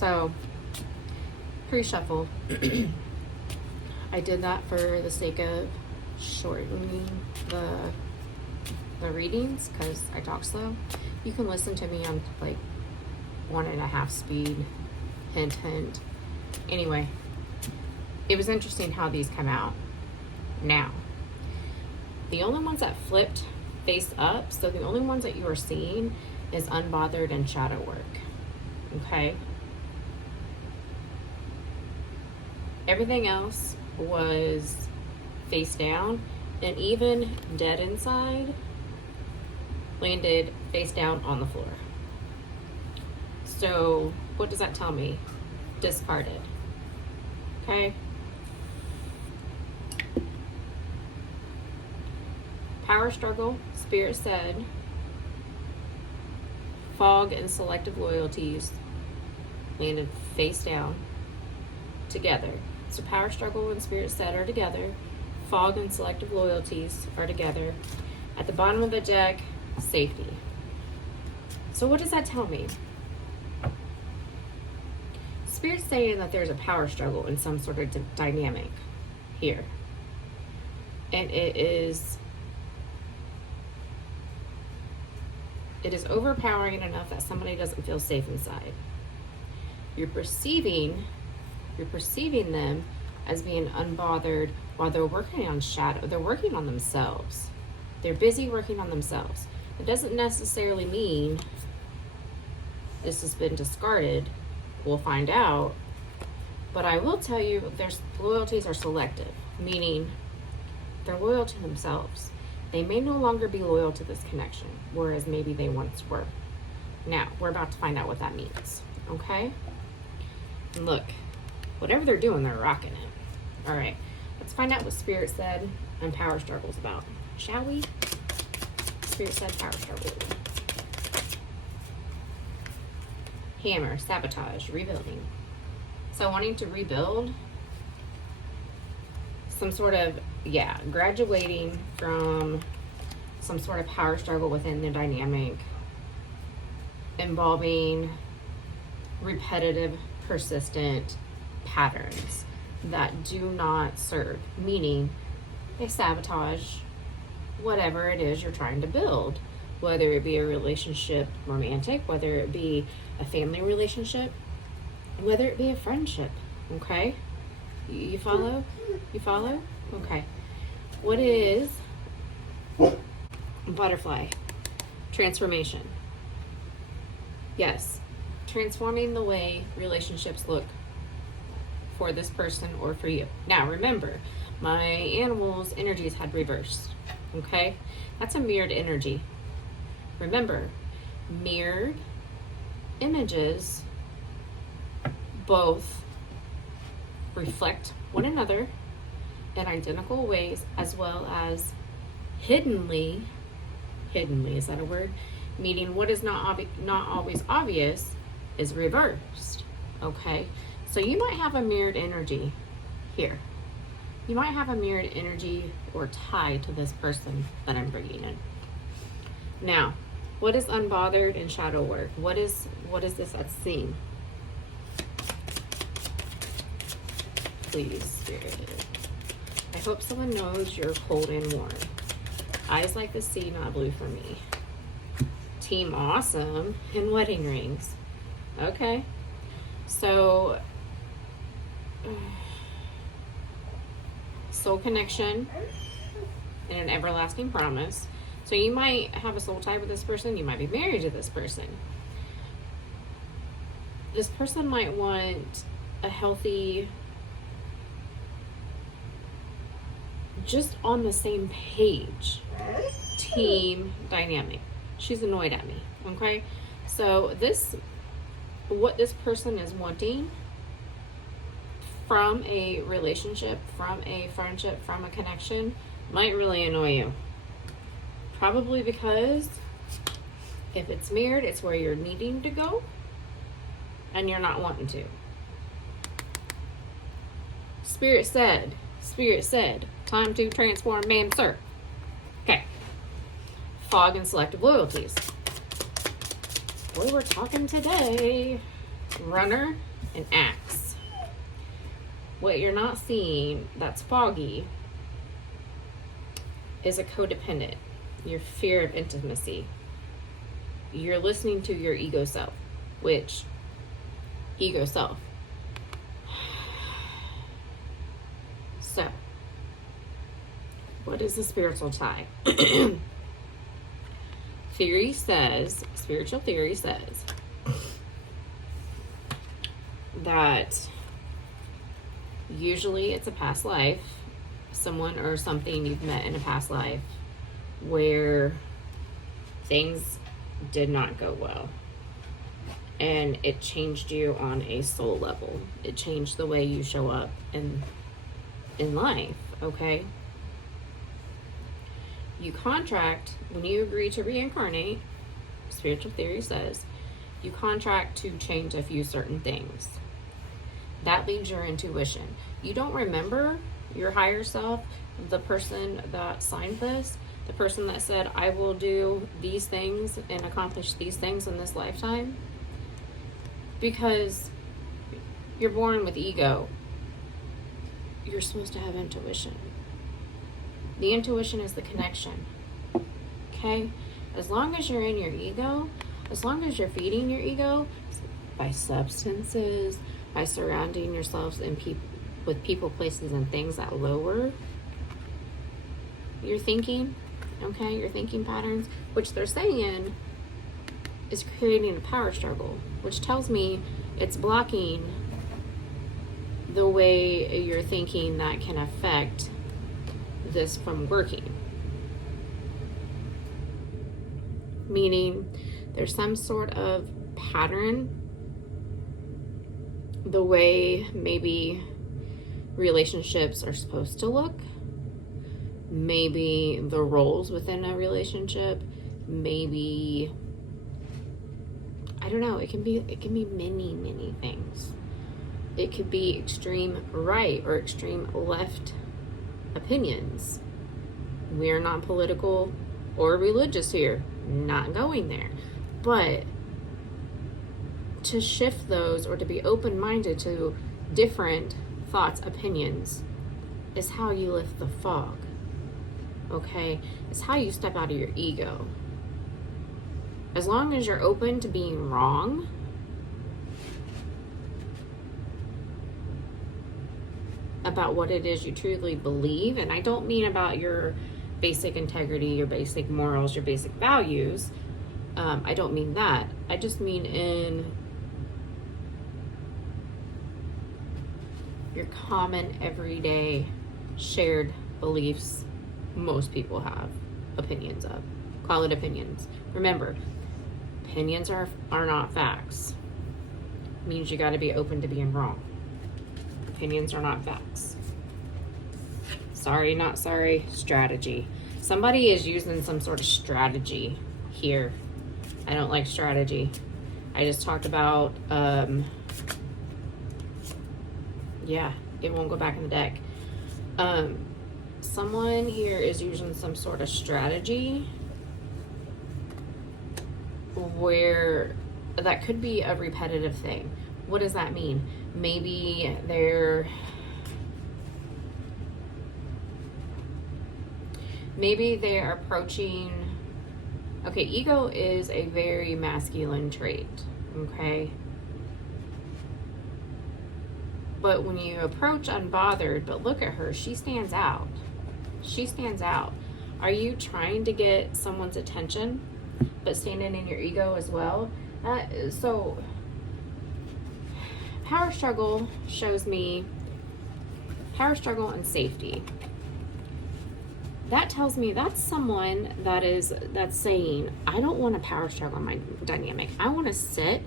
So, pre-shuffle. I did that for the sake of shortening the readings because I talk slow. You can listen to me on like 1.5 speed. Hint, hint. Anyway, it was interesting how these come out. Now, the only ones that flipped face up, so the only ones that you are seeing is unbothered and shadow work. Okay? Everything else was face down, and even dead inside landed face down on the floor. So what does that tell me? Discarded. Okay? Power struggle, Spirit said. Fog and selective loyalties landed face down together. So power struggle and Spirit said are together. Fog and selective loyalties are together. At the bottom of the deck, safety. So what does that tell me? Spirit's saying that there's a power struggle in some sort of dynamic here. And it is overpowering enough that somebody doesn't feel safe inside. You're perceiving them as being unbothered while they're working on shadow. They're working on themselves. They're busy working on themselves. It doesn't necessarily mean this has been discarded. We'll find out. But I will tell you, their loyalties are selective, meaning they're loyal to themselves. They may no longer be loyal to this connection, whereas maybe they once were. Now, we're about to find out what that means, okay? And look, whatever they're doing, they're rocking it. All right, let's find out what Spirit said and power struggles about, shall we? Spirit said power struggle. Hammer, sabotage, rebuilding. So wanting to rebuild some sort of, graduating from some sort of power struggle within the dynamic involving repetitive, persistent patterns that do not serve, meaning they sabotage whatever it is you're trying to build, whether it be a relationship, romantic, whether it be a family relationship, whether it be a friendship, okay? You follow? You follow? Okay. What is butterfly? Transformation. Yes. Transforming the way relationships look for this person or for you. Now, remember, my animal's energies had reversed, okay? That's a mirrored energy. Remember, mirrored images both reflect one another in identical ways, as well as hiddenly, is that a word? Meaning what is not always obvious is reversed, okay? So you might have a mirrored energy here. You might have a mirrored energy or tie to this person that I'm bringing in. Now, what is unbothered and shadow work? What is this at sea? Please, Spirit. I hope someone knows you're cold and warm. Eyes like the sea, not blue for me. Team awesome and wedding rings. Okay. So, soul connection and an everlasting promise. So you might have a soul tie with this person. You might be married to this person. This person might want a healthy, just on the same page, team dynamic. She's annoyed at me, okay? So what this person is wanting from a relationship, from a friendship, from a connection, might really annoy you. Probably because if it's mirrored, it's where you're needing to go and you're not wanting to. Spirit said, time to transform, ma'am, sir. Okay. Fog and selective loyalties. Boy, we're talking today. Runner, an axe. What you're not seeing that's foggy is a codependent, your fear of intimacy. You're listening to your ego self, which ego self. So, what is the spiritual tie? Spiritual theory says that usually it's a past life, someone or something you've met in a past life where things did not go well. And it changed you on a soul level. It changed the way you show up in life, okay? You contract, when you agree to reincarnate, spiritual theory says, you contract to change a few certain things. That leaves your intuition. You don't remember your higher self, the person that signed this, the person that said, I will do these things and accomplish these things in this lifetime, because you're born with ego. You're supposed to have intuition. The intuition is the connection. Okay? As long as you're in your ego, as long as you're feeding your ego by substances, by surrounding yourselves with people, places, and things that lower your thinking, okay, your thinking patterns, which they're saying is creating a power struggle, which tells me it's blocking the way you're thinking that can affect this from working. Meaning there's some sort of pattern, the way maybe relationships are supposed to look, maybe the roles within a relationship, maybe, I don't know, it can be many things. It could be extreme right or extreme left opinions. We are not political or religious here, not going there. But to shift those or to be open-minded to different thoughts, opinions, is how you lift the fog. Okay? It's how you step out of your ego. As long as you're open to being wrong, about what it is you truly believe, and I don't mean about your basic integrity, your basic morals, your basic values. I don't mean that. I just mean in your common, everyday, shared beliefs most people have opinions of. Call it opinions. Remember, opinions are not facts. It means you got to be open to being wrong. Opinions are not facts. Sorry, not sorry. Strategy. Somebody is using some sort of strategy here. I don't like strategy. I just talked about, yeah, it won't go back in the deck. Someone here is using some sort of strategy where that could be a repetitive thing. What does that mean? Maybe they're approaching, okay, ego is a very masculine trait, okay? But when you approach unbothered, but look at her, she stands out. She stands out. Are you trying to get someone's attention, but standing in your ego as well? So power struggle shows me power struggle and safety. That tells me that's someone that's saying, I don't want a power struggle in my dynamic. I want to sit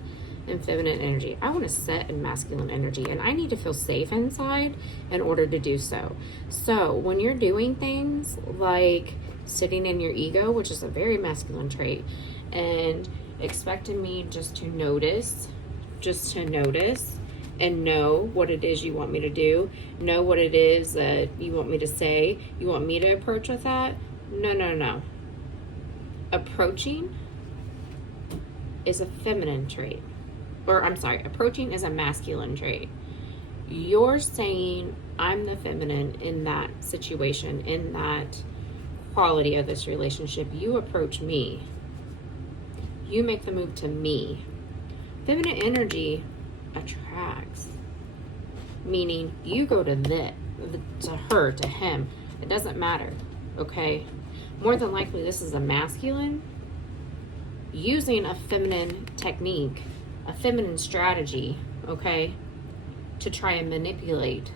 in feminine energy. I want to sit in masculine energy, and I need to feel safe inside in order to do so. So when you're doing things like sitting in your ego, which is a very masculine trait, and expecting me just to notice and know what it is you want me to do, know what it is that you want me to say, you want me to approach with that. No. Approaching is a feminine trait. approaching is a masculine trait. You're saying, I'm the feminine in that situation, in that quality of this relationship. You approach me. You make the move to me. Feminine energy attracts. Meaning you go to her, to him. It doesn't matter, okay? More than likely, this is a masculine using a feminine technique, a feminine strategy, okay, to try and manipulate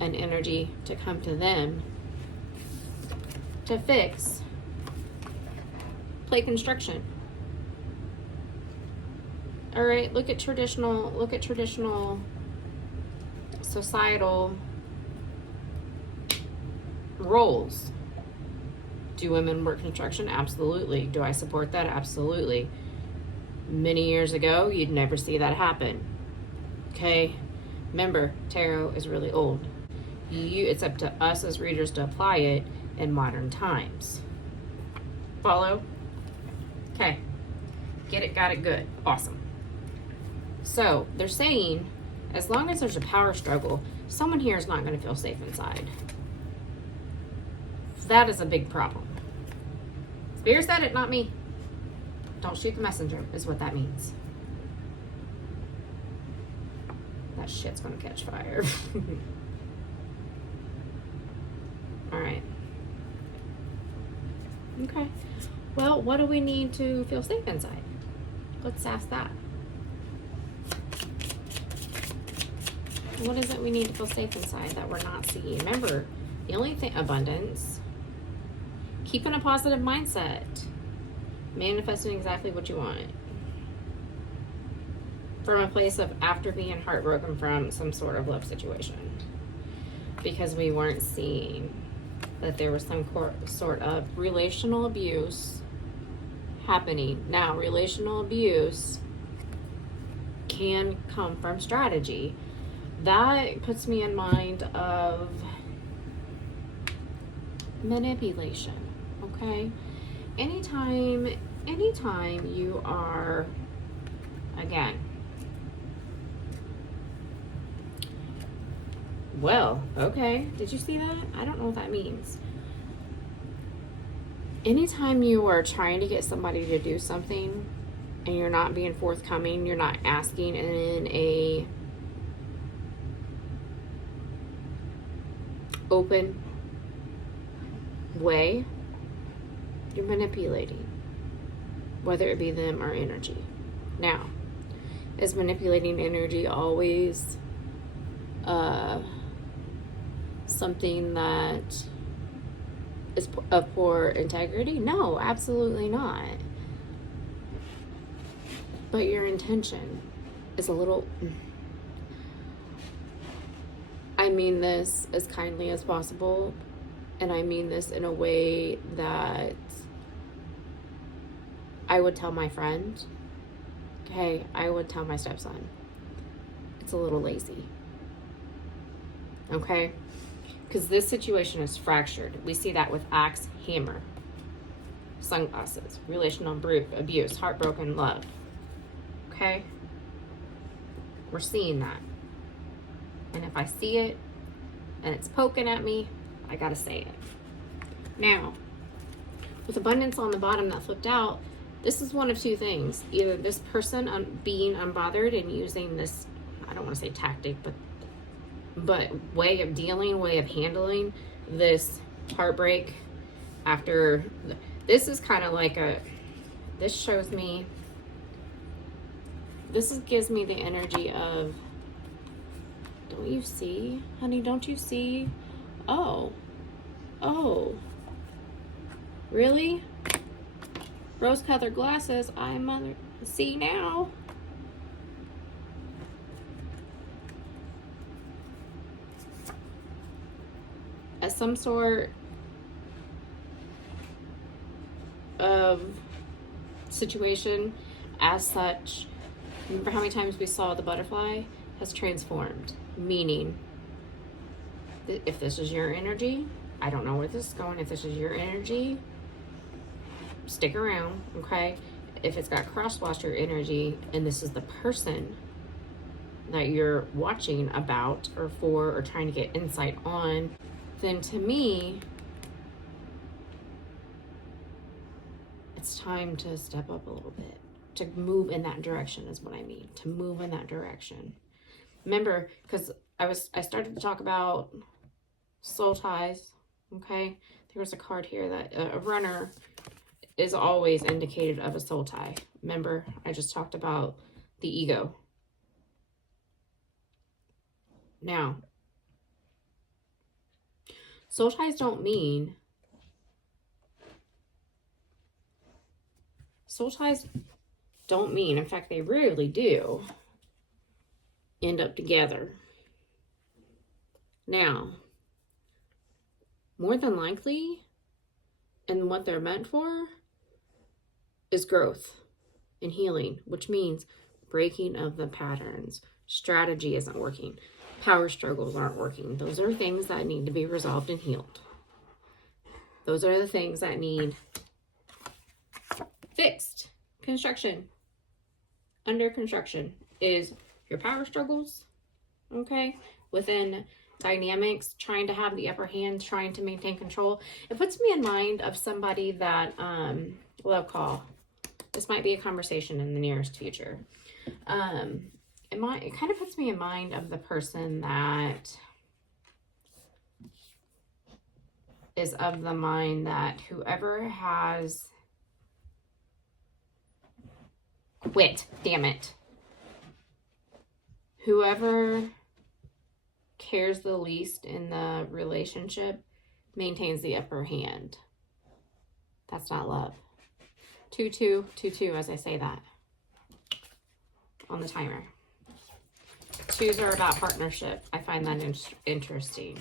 an energy to come to them to fix, play construction. All right, look at traditional societal roles. Do women work construction? Absolutely. Do I support that? Absolutely. Many years ago, you'd never see that happen. Okay? Remember, tarot is really old. It's up to us as readers to apply it in modern times. Follow? Okay. Get it, got it, good. Awesome. So, they're saying, as long as there's a power struggle, someone here is not going to feel safe inside. That is a big problem. Spirit said it, not me. Don't shoot the messenger, is what that means. That shit's gonna catch fire. Alright. Okay. Well, what do we need to feel safe inside? Let's ask that. What is it we need to feel safe inside that we're not seeing? Remember, the only thing, abundance. Keeping a positive mindset. Manifesting exactly what you want. From a place of after being heartbroken from some sort of love situation. Because we weren't seeing that there was some sort of relational abuse happening. Now, relational abuse can come from strategy. That puts me in mind of manipulation, okay? Anytime you are, again, well, okay, did you see that? I don't know what that means. Anytime you are trying to get somebody to do something and you're not being forthcoming, you're not asking in a open way, you're manipulating, whether it be them or energy. Now, is manipulating energy always something that is of poor integrity? No, absolutely not. But your intention is a little, I mean this as kindly as possible, and I mean this in a way that I would tell my friend, okay, I would tell my stepson, it's a little lazy, okay? Because this situation is fractured. We see that with axe, hammer, sunglasses, relational abuse, heartbroken love, okay? We're seeing that. And if I see it and it's poking at me, I gotta say it. Now, with abundance on the bottom that flipped out, this is one of two things. Either this person being unbothered and using this, I don't want to say tactic, but way of dealing, way of handling this heartbreak after. This is kind of like this shows me, gives me the energy of, don't you see, honey, don't you see? Oh, really? Rose-colored glasses, see now. As some sort of situation, as such, remember how many times we saw the butterfly has transformed, meaning if this is your energy, I don't know where this is going, if this is your energy, stick around, okay? if it's got cross-watcher energy and this is the person that you're watching about or for or trying to get insight on, then to me, it's time to step up a little bit. To move in that direction is what I mean. To move in that direction. Remember, because I started to talk about soul ties, okay? There was a card here that a runner is always indicated of a soul tie. Remember, I just talked about the ego. Now, soul ties don't mean, in fact, they rarely do end up together. Now, more than likely, and what they're meant for is growth and healing, which means breaking of the patterns. Strategy isn't working. Power struggles aren't working. Those are things that need to be resolved and healed. Those are the things that need fixed. Construction. Under construction is your power struggles, okay? Within dynamics, trying to have the upper hand, trying to maintain control. It puts me in mind of somebody that, love call. This might be a conversation in the nearest future. It kind of puts me in mind of the person that is of the mind that whoever has quit, damn it. Whoever cares the least in the relationship maintains the upper hand. That's not love. 2-2-2-2 as I say that on the timer. Twos are about partnership. I find that interesting.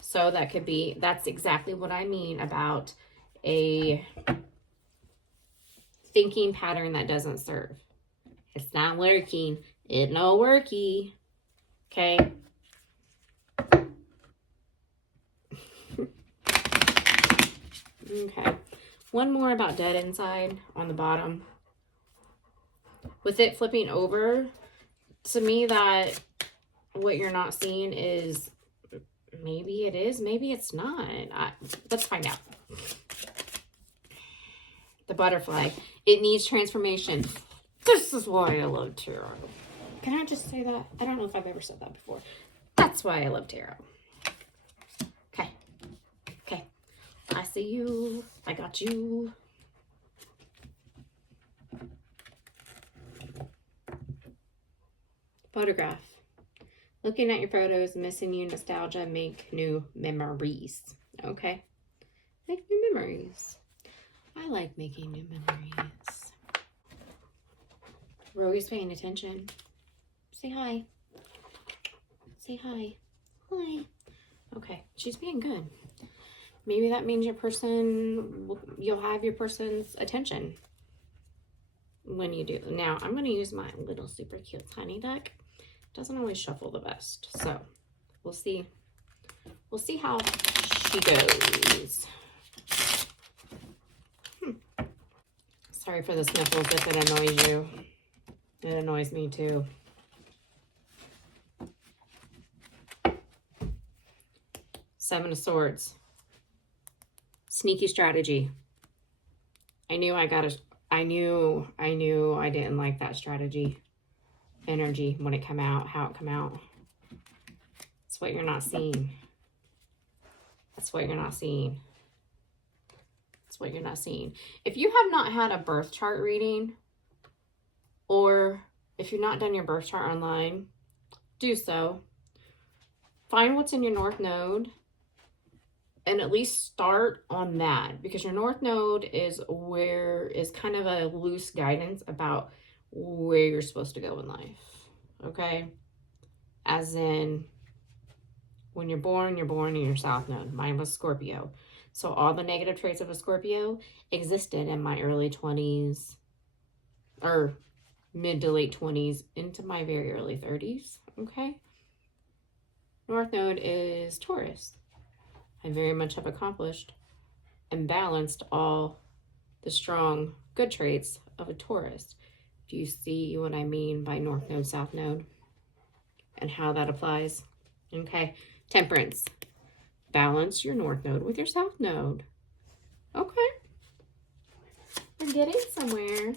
So that could be, that's exactly what I mean about a thinking pattern that doesn't serve. It's not working. It no worky. Okay. Okay. One more about dead inside on the bottom. With it flipping over, to me that what you're not seeing is maybe it is, maybe it's not. Let's find out. The butterfly. It needs transformation. This is why I love tarot. Can I just say that? I don't know if I've ever said that before. That's why I love tarot. Okay. Okay. I see you. I got you. Photograph. Looking at your photos, missing you, nostalgia, make new memories. Okay. Make new memories. I like making new memories. We're always paying attention. Say hi. Say hi. Hi. Okay. She's being good. Maybe that means you'll have your person's attention when you do. Now, I'm going to use my little super cute tiny deck. Doesn't always shuffle the best. So, we'll see. We'll see how she goes. Sorry for the sniffles if it annoys you. It annoys me too. Seven of Swords. Sneaky strategy. I knew I didn't like that strategy energy when it came out, how it came out. It's what you're not seeing. That's what you're not seeing. That's what you're not seeing. If you have not had a birth chart reading, or if you've not done your birth chart online, do so. Find what's in your North Node and at least start on that, because your North Node is kind of a loose guidance about where you're supposed to go in life. Okay? As in, when you're born in your South Node. Mine was Scorpio. So all the negative traits of a Scorpio existed in my early 20s, or mid to late 20s into my very early 30s. Okay? North Node is Taurus. I very much have accomplished and balanced all the strong good traits of a Taurus. Do you see what I mean by North Node, South Node, and how that applies? Okay. Temperance. Balance your North Node with your South Node. Okay. We're getting somewhere.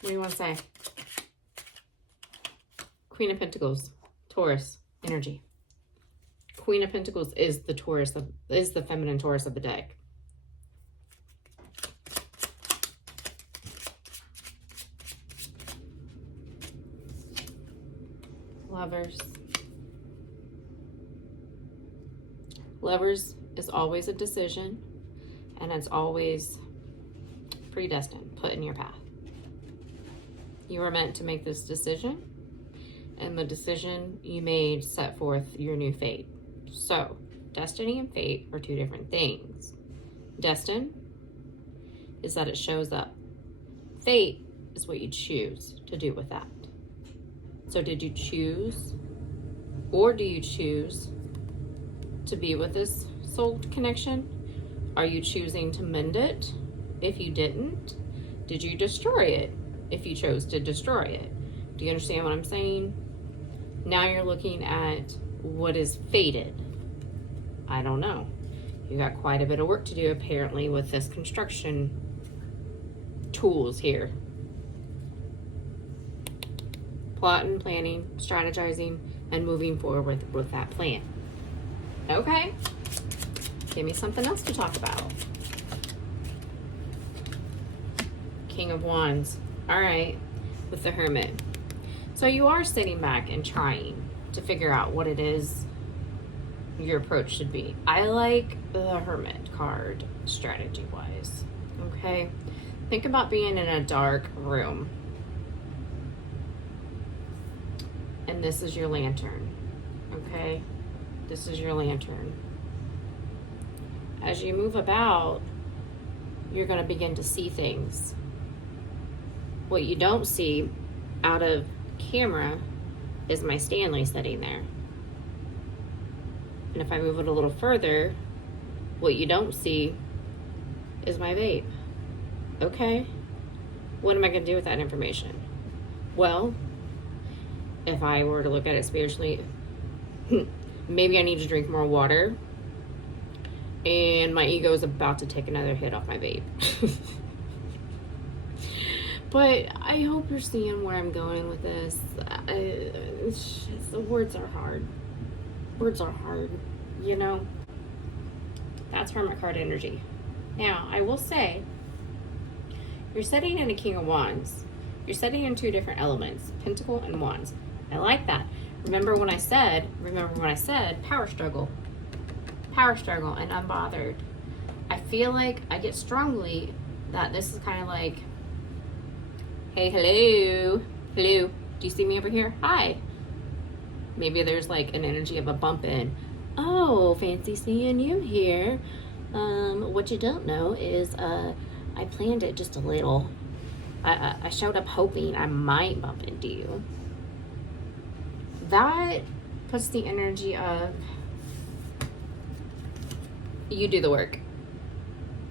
What do you want to say? Queen of Pentacles, Taurus energy. Queen of Pentacles is the Taurus, is the feminine Taurus of the deck. Lovers. Lovers is always a decision, and it's always predestined, put in your path. You were meant to make this decision, and the decision you made set forth your new fate. So, destiny and fate are two different things. Destined is that it shows up. Fate is what you choose to do with that. So did you choose, or do you choose to be with this soul connection? Are you choosing to mend it? If you didn't, did you destroy it? If you chose to destroy it. Do you understand what I'm saying? Now you're looking at what is fated. I don't know. You got quite a bit of work to do apparently with this construction tools here. Plotting, planning, strategizing, and moving forward with that plan. Okay. Give me something else to talk about. King of Wands. All right. With the Hermit. So you are sitting back and trying to figure out what it is your approach should be. I like the Hermit card strategy-wise. Okay. Think about being in a dark room. And this is your lantern. Okay. This is your lantern. As you move about, you're going to begin to see things. What you don't see out of camera is my Stanley sitting there. And if I move it a little further, what you don't see is my vape. Okay? What am I going to do with that information? Well, if I were to look at it spiritually, maybe I need to drink more water. And my ego is about to take another hit off my vape. But I hope you're seeing where I'm going with this. The words are hard. Words are hard, you know? That's Hermit card energy. Now, I will say, you're sitting in a King of Wands. You're sitting in two different elements, Pentacle and Wands. I like that. Remember when I said power struggle and unbothered. I feel like I get strongly that this is kind of like, hey, hello, do you see me over here? Hi. Maybe there's like an energy of a bump in. Oh, fancy seeing you here. What you don't know is I planned it just a little. I showed up hoping I might bump into you. That puts the energy of you do the work.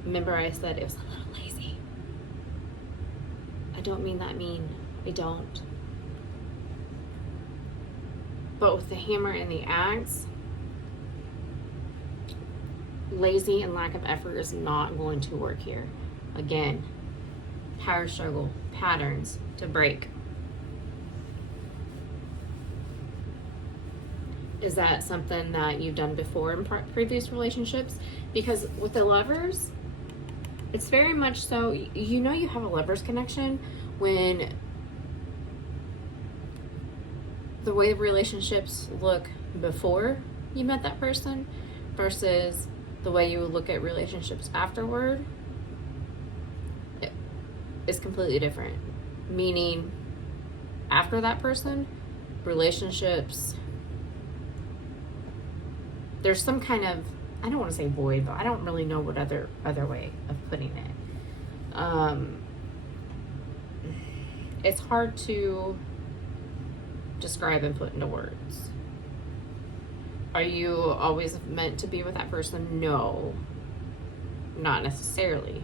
Remember I said it was a little lazy. I don't mean that mean. I don't. But with the hammer and the axe, lazy and lack of effort is not going to work here. Again, power struggle, patterns to break. Is that something that you've done before in previous relationships? Because with the Lovers, it's very much so, you know you have a Lovers connection when the way the relationships look before you met that person versus the way you look at relationships afterward is completely different. Meaning, after that person, relationships, there's some kind of, I don't want to say void, but I don't really know what other way of putting it. It's hard to describe and put into words. Are you always meant to be with that person? No. Not necessarily.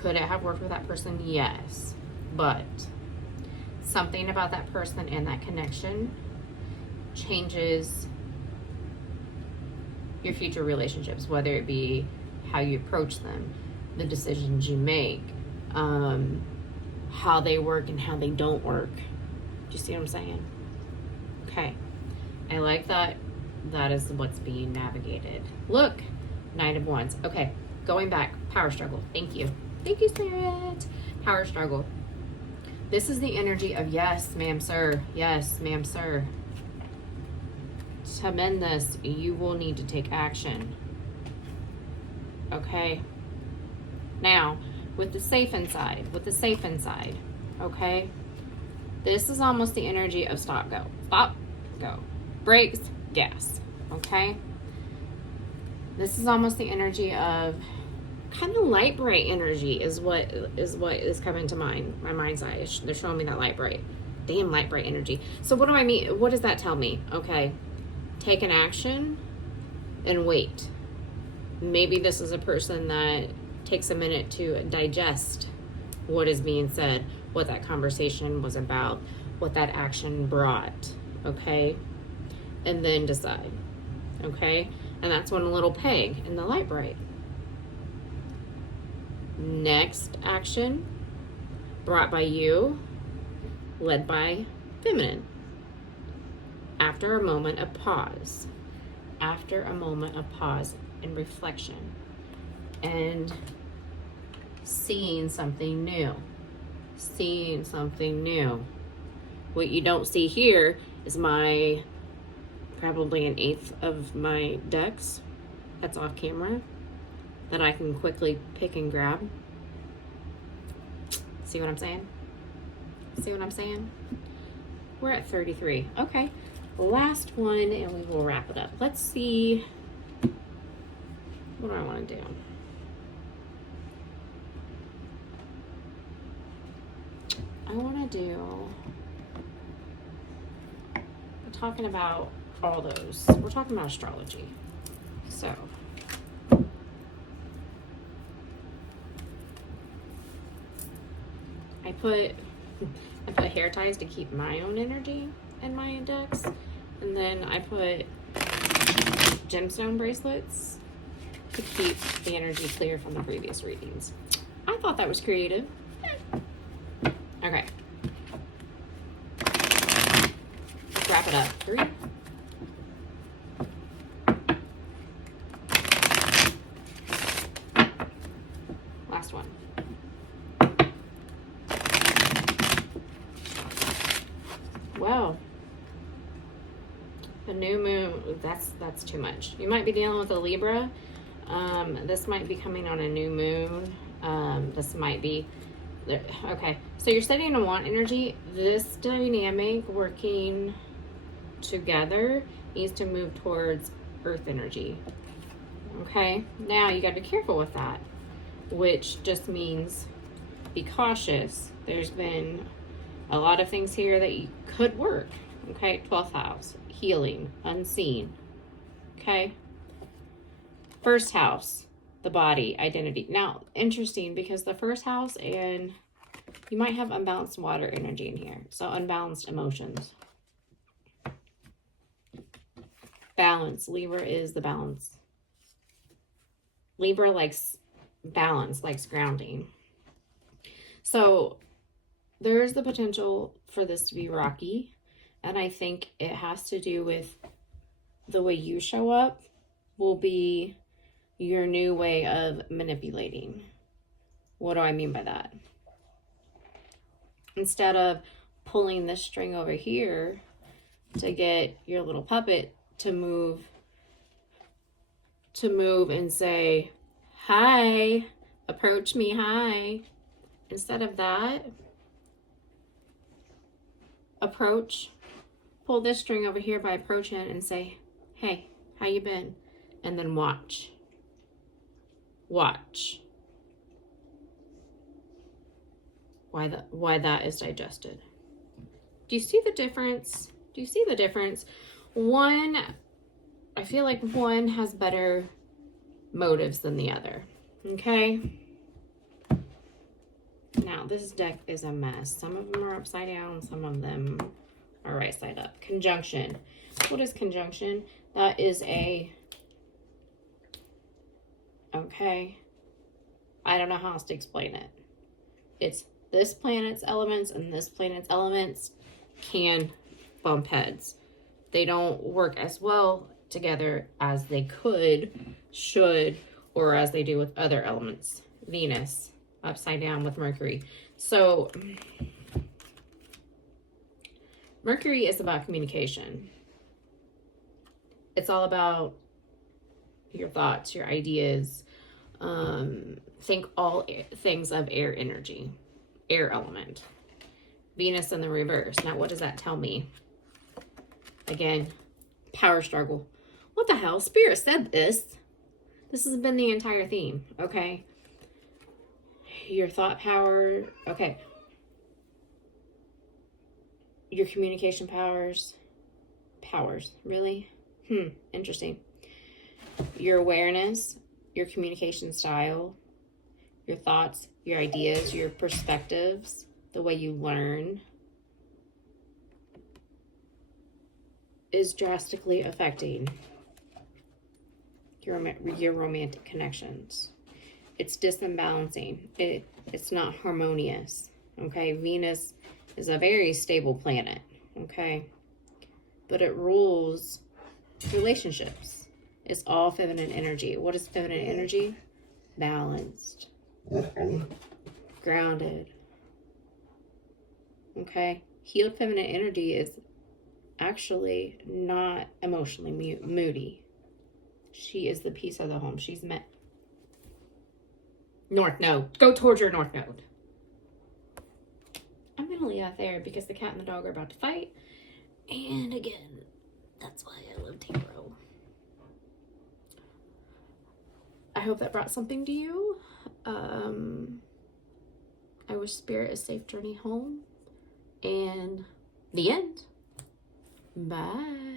Could it have worked with that person? Yes. But something about that person and that connection changes your future relationships, whether it be how you approach them, the decisions you make, how they work and how they don't work. Do you see what I'm saying? Okay. I like that. That is what's being navigated. Look, Knight of Wands. Okay, going back. Power struggle. Thank you. Thank you, Spirit. Power struggle. This is the energy of yes, ma'am, sir. Yes, ma'am, sir. To mend this, you will need to take action. Okay? Now, with the safe inside, okay? This is almost the energy of stop, go. Stop, go. Brakes, gas. Okay? This is almost the energy of kind of light bright energy is what is coming to mind. My mind's eye. They're showing me that light bright. Damn light bright energy. So what do I mean? What does that tell me? Okay. Take an action and wait. Maybe this is a person that takes a minute to digest what is being said, what that conversation was about, what that action brought. Okay? And then decide. Okay? And that's one little peg in the light bright. Next action, brought by you, led by feminine. After a moment of pause. After a moment of pause and reflection. And seeing something new. Seeing something new. What you don't see here is probably an eighth of my decks that's off camera that I can quickly pick and grab. See what I'm saying? See what I'm saying? We're at 33. Okay. Last one and we will wrap it up. Let's see. What do I want to do? I want to do... We're talking about all those. We're talking about astrology. So... I put hair ties to keep my own energy in my index, and then I put gemstone bracelets to keep the energy clear from the previous readings. I thought that was creative. Okay. Let's wrap it up. 3. Last one. Well, the new moon, that's too much. You might be dealing with a Libra. This might be coming on a new moon. This might be, okay. So you're setting a want energy. This dynamic working together needs to move towards earth energy. Okay. Now you got to be careful with that, which just means be cautious. There's been a lot of things here that you could work. Okay, 12th house, healing, unseen. Okay. First house, the body, identity. Now, interesting because the first house and you might have unbalanced water energy in here. So unbalanced emotions. Balance. Libra is the balance. Libra likes balance, likes grounding. So there's the potential for this to be rocky, and I think it has to do with the way you show up will be your new way of manipulating. What do I mean by that? Instead of pulling this string over here to get your little puppet to move and say, hi, approach me, hi. Instead of that, approach, pull this string over here by approaching and say, hey, how you been? And then watch. Watch. Why that is digested. Do you see the difference? Do you see the difference? One, I feel like one has better motives than the other. Okay? Now, this deck is a mess. Some of them are upside down, some of them are right side up. Conjunction. What is conjunction? That is a... Okay. I don't know how else to explain it. It's this planet's elements and this planet's elements can bump heads. They don't work as well together as they could, should, or as they do with other elements. Venus, upside down with Mercury. So, Mercury is about communication. It's all about your thoughts, your ideas. Think all things of air energy, air element. Venus in the reverse. Now, what does that tell me? Again, power struggle. What the hell? Spirit said this. This has been the entire theme, okay? Your thought power, okay. Your communication powers. Powers, really? Interesting. Your awareness, your communication style, your thoughts, your ideas, your perspectives, the way you learn is drastically affecting your romantic connections. It's disbalancing. It's not harmonious. Okay, Venus is a very stable planet. Okay, but it rules relationships. It's all feminine energy. What is feminine energy? Balanced, grounded. Okay, healed feminine energy is actually not emotionally moody. She is the piece of the home. She's met North Node. Go towards your North Node. I'm going to leave that there because the cat and the dog are about to fight. And again, that's why I love tarot. I hope that brought something to you. I wish Spirit a safe journey home. And the end. Bye.